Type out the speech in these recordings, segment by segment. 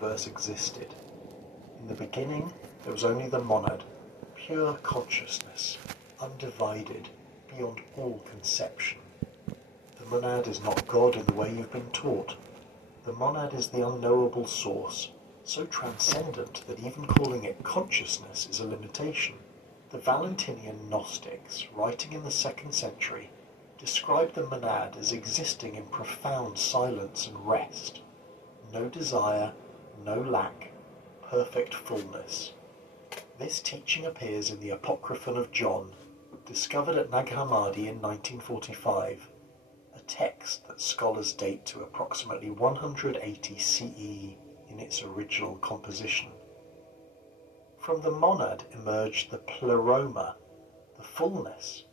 universe existed. In the beginning, there was only the monad, pure consciousness, undivided, beyond all conception. The monad is not God in the way you've been taught. The monad is the unknowable source, so transcendent that even calling it consciousness is a limitation. The Valentinian Gnostics, writing in the 2nd century, described the monad as existing in profound silence and rest. No desire, no lack, perfect fullness. This teaching appears in the Apocryphon of John, discovered at Nag Hammadi in 1945, a text that scholars date to approximately 180 CE in its original composition. From the monad emerged the pleroma, the fullness.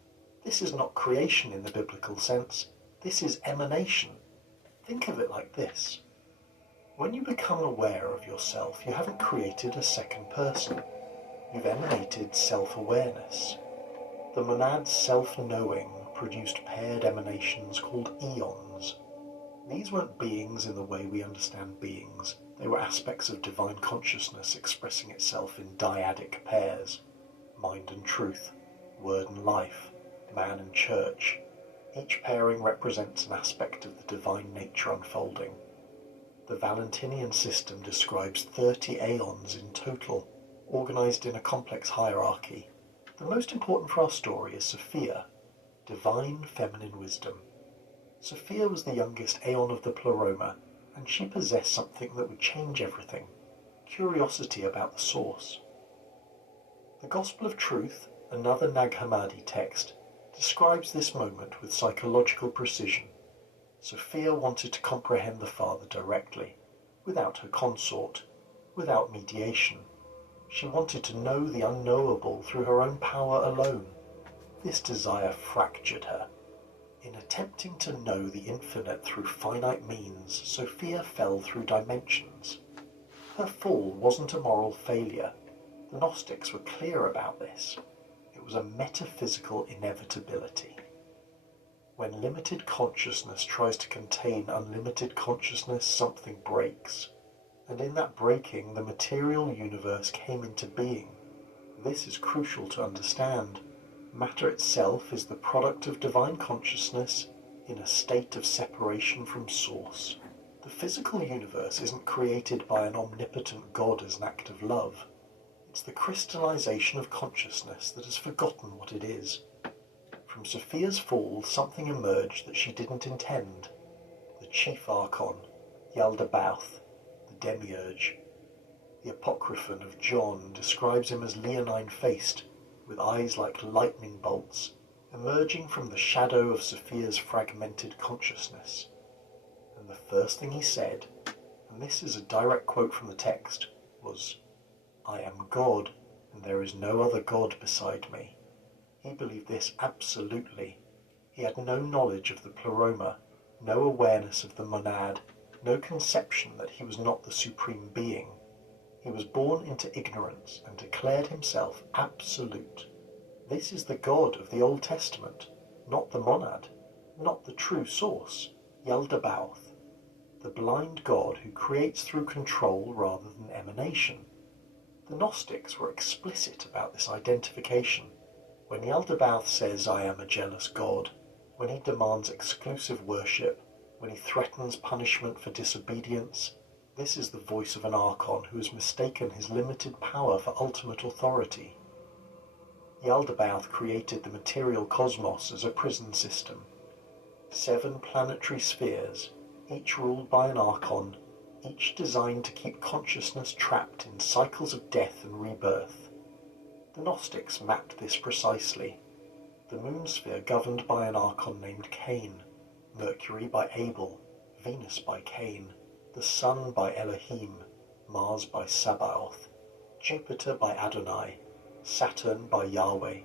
This is not creation in the biblical sense, this is emanation. Think of it like this. When you become aware of yourself, you haven't created a second person. You've emanated self-awareness. The monad's self-knowing produced paired emanations called eons. These weren't beings in the way we understand beings. They were aspects of divine consciousness expressing itself in dyadic pairs. Mind and truth, word and life, man and church. Each pairing represents an aspect of the divine nature unfolding. The Valentinian system describes 30 aeons in total, organized in a complex hierarchy. The most important for our story is Sophia, divine feminine wisdom. Sophia was the youngest aeon of the pleroma, and she possessed something that would change everything, curiosity about the source. The Gospel of Truth, another Nag Hammadi text, describes this moment with psychological precision. Sophia wanted to comprehend the Father directly, without her consort, without mediation. She wanted to know the unknowable through her own power alone. This desire fractured her. In attempting to know the infinite through finite means, Sophia fell through dimensions. Her fall wasn't a moral failure. The Gnostics were clear about this. It was a metaphysical inevitability. When limited consciousness tries to contain unlimited consciousness, something breaks. And in that breaking, the material universe came into being. This is crucial to understand. Matter itself is the product of divine consciousness in a state of separation from source. The physical universe isn't created by an omnipotent God as an act of love. It's the crystallization of consciousness that has forgotten what it is. From Sophia's fall, something emerged that she didn't intend. The chief archon, Yaldabaoth, the demiurge. The Apocryphon of John describes him as leonine-faced, with eyes like lightning bolts, emerging from the shadow of Sophia's fragmented consciousness. And the first thing he said, and this is a direct quote from the text, was, "I am God, and there is no other God beside me." He believed this absolutely. He had no knowledge of the pleroma, no awareness of the monad, no conception that he was not the supreme being. He was born into ignorance and declared himself absolute. This is the God of the Old Testament, not the monad, not the true source, Yaldabaoth, the blind God who creates through control rather than emanation. The Gnostics were explicit about this identification. When Yaldabaoth says, "I am a jealous God," when he demands exclusive worship, when he threatens punishment for disobedience, this is the voice of an archon who has mistaken his limited power for ultimate authority. Yaldabaoth created the material cosmos as a prison system. 7 planetary spheres, each ruled by an archon, each designed to keep consciousness trapped in cycles of death and rebirth. The Gnostics mapped this precisely. The moon sphere governed by an archon named Cain, Mercury by Abel, Venus by Cain, the Sun by Elohim, Mars by Sabaoth, Jupiter by Adonai, Saturn by Yahweh,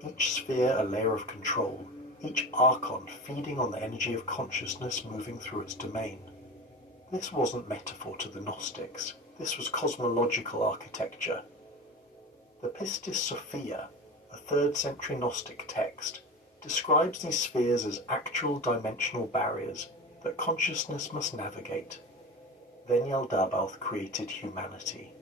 each sphere a layer of control, each archon feeding on the energy of consciousness moving through its domain. This wasn't metaphor to the Gnostics, this was cosmological architecture. The Pistis Sophia, a 3rd century Gnostic text, describes these spheres as actual dimensional barriers that consciousness must navigate. Then Yaldabaoth created humanity.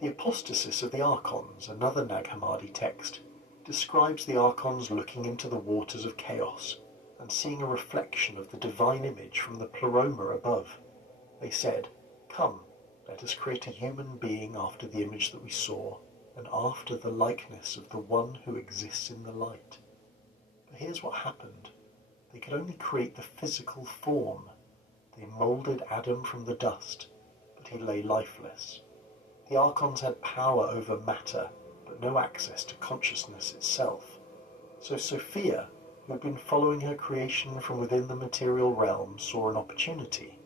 The Apostasis of the Archons, another Nag Hammadi text, describes the Archons looking into the waters of chaos and seeing a reflection of the divine image from the pleroma above. They said, "Come, let us create a human being after the image that we saw, and after the likeness of the one who exists in the light." But here's what happened. They could only create the physical form. They moulded Adam from the dust, but he lay lifeless. The Archons had power over matter, but no access to consciousness itself. So Sophia, who had been following her creation from within the material realm, saw an opportunity.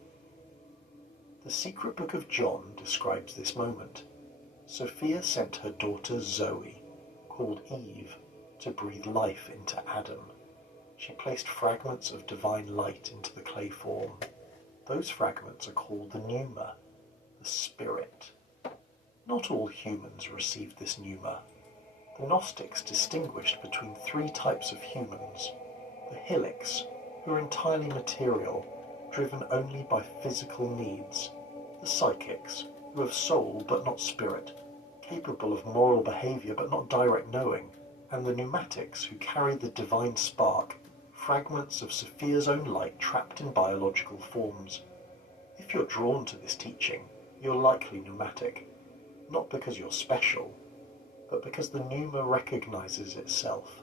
The secret book of John describes this moment. Sophia sent her daughter Zoe, called Eve, to breathe life into Adam. She placed fragments of divine light into the clay form. Those fragments are called the pneuma, the spirit. Not all humans received this pneuma. The Gnostics distinguished between three types of humans: the Hilics, who are entirely material, driven only by physical needs; the Psychics, who have soul but not spirit, capable of moral behaviour but not direct knowing; and the Pneumatics, who carry the divine spark, fragments of Sophia's own light trapped in biological forms. If you're drawn to this teaching, you're likely pneumatic, not because you're special, but because the pneuma recognizes itself.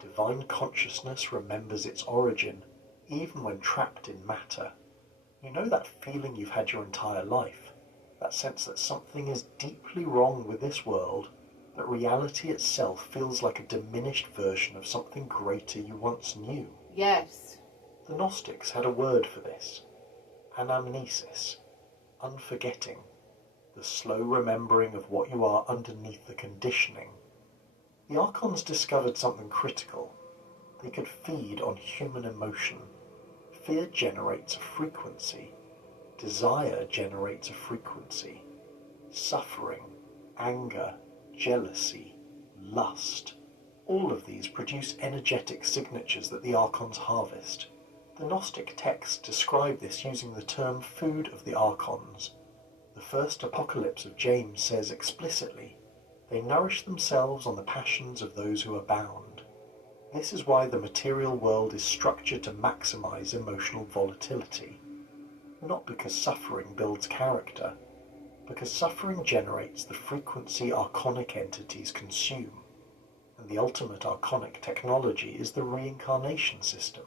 Divine consciousness remembers its origin, even when trapped in matter. You know that feeling you've had your entire life, that sense that something is deeply wrong with this world, that reality itself feels like a diminished version of something greater you once knew. Yes. The Gnostics had a word for this: anamnesis, unforgetting, the slow remembering of what you are underneath the conditioning. The Archons discovered something critical. They could feed on human emotion. Fear generates a frequency. Desire generates a frequency. Suffering, anger, jealousy, lust, all of these produce energetic signatures that the Archons harvest. The Gnostic texts describe this using the term food of the Archons. The first Apocalypse of James says explicitly, "They nourish themselves on the passions of those who are bound." This is why the material world is structured to maximize emotional volatility. Not because suffering builds character, because suffering generates the frequency archonic entities consume, and the ultimate archonic technology is the reincarnation system.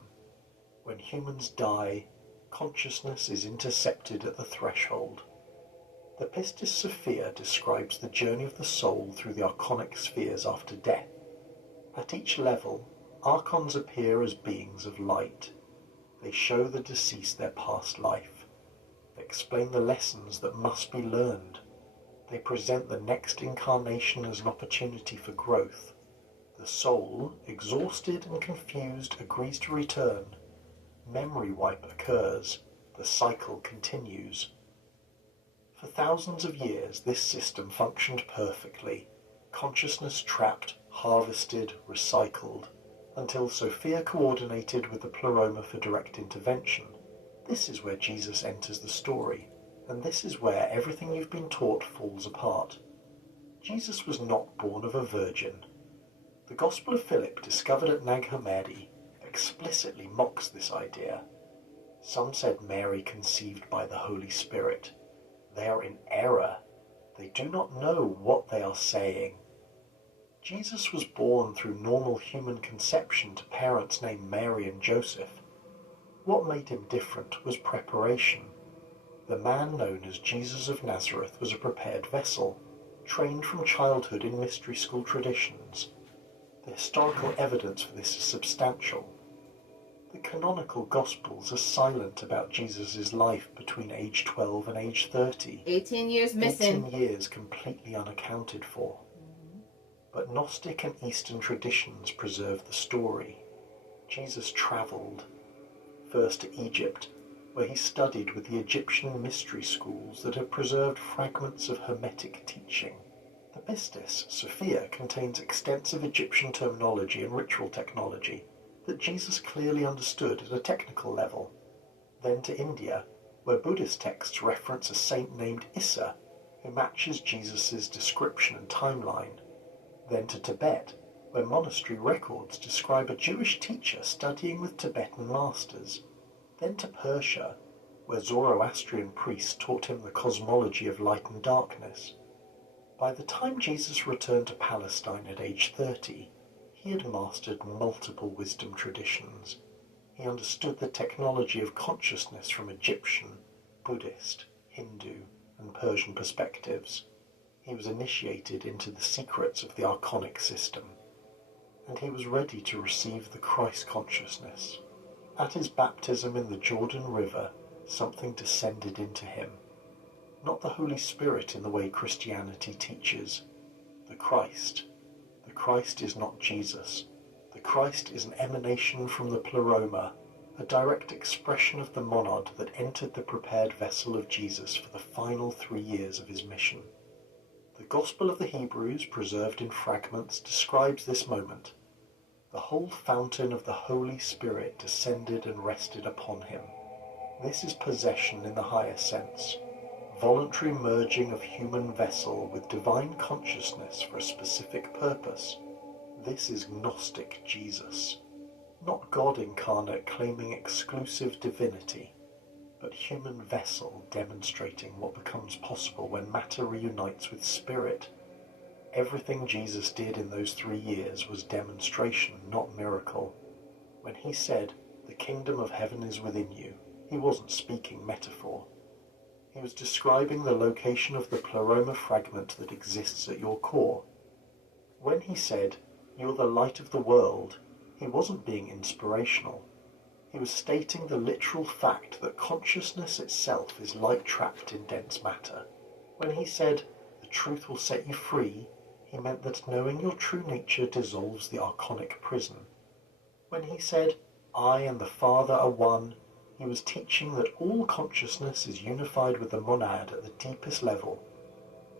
When humans die, consciousness is intercepted at the threshold. The Pistis Sophia describes the journey of the soul through the archonic spheres after death. At each level, Archons appear as beings of light. They show the deceased their past life. They explain the lessons that must be learned. They present the next incarnation as an opportunity for growth. The soul, exhausted and confused, agrees to return. Memory wipe occurs. The cycle continues. For thousands of years, this system functioned perfectly. Consciousness trapped, harvested, recycled, until Sophia coordinated with the Pleroma for direct intervention. This is where Jesus enters the story, and this is where everything you've been taught falls apart. Jesus was not born of a virgin. The Gospel of Philip, discovered at Nag Hammadi, explicitly mocks this idea. Some said Mary conceived by the Holy Spirit. They are in error. They do not know what they are saying. Jesus was born through normal human conception to parents named Mary and Joseph. What made him different was preparation. The man known as Jesus of Nazareth was a prepared vessel, trained from childhood in mystery school traditions. The historical evidence for this is substantial. The canonical Gospels are silent about Jesus' life between age 12 and age 30. 18 years missing. 18 years completely unaccounted for. But Gnostic and Eastern traditions preserve the story. Jesus travelled, first to Egypt, where he studied with the Egyptian mystery schools that have preserved fragments of Hermetic teaching. The Pistis Sophia contains extensive Egyptian terminology and ritual technology that Jesus clearly understood at a technical level. Then to India, where Buddhist texts reference a saint named Issa, who matches Jesus' description and timeline. Then to Tibet, where monastery records describe a Jewish teacher studying with Tibetan masters. Then to Persia, where Zoroastrian priests taught him the cosmology of light and darkness. By the time Jesus returned to Palestine at age 30, he had mastered multiple wisdom traditions. He understood the technology of consciousness from Egyptian, Buddhist, Hindu, and Persian perspectives. He was initiated into the secrets of the archonic system, and he was ready to receive the Christ consciousness. At his baptism in the Jordan River, something descended into him. Not the Holy Spirit in the way Christianity teaches. The Christ. The Christ is not Jesus. The Christ is an emanation from the pleroma, a direct expression of the monad that entered the prepared vessel of Jesus for the final 3 years of his mission. The Gospel of the Hebrews, preserved in fragments, describes this moment. The whole fountain of the Holy Spirit descended and rested upon him. This is possession in the higher sense, voluntary merging of human vessel with divine consciousness for a specific purpose. This is Gnostic Jesus, not God incarnate claiming exclusive divinity, but human vessel demonstrating what becomes possible when matter reunites with spirit. Everything Jesus did in those 3 years was demonstration, not miracle. When he said, "The kingdom of heaven is within you," he wasn't speaking metaphor. He was describing the location of the pleroma fragment that exists at your core. When he said, "You're the light of the world," he wasn't being inspirational. He was stating the literal fact that consciousness itself is light trapped in dense matter. When he said, "The truth will set you free," he meant that knowing your true nature dissolves the archonic prison. When he said, "I and the Father are one," he was teaching that all consciousness is unified with the monad at the deepest level.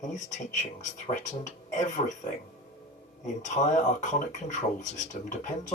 These teachings threatened everything. The entire archonic control system depends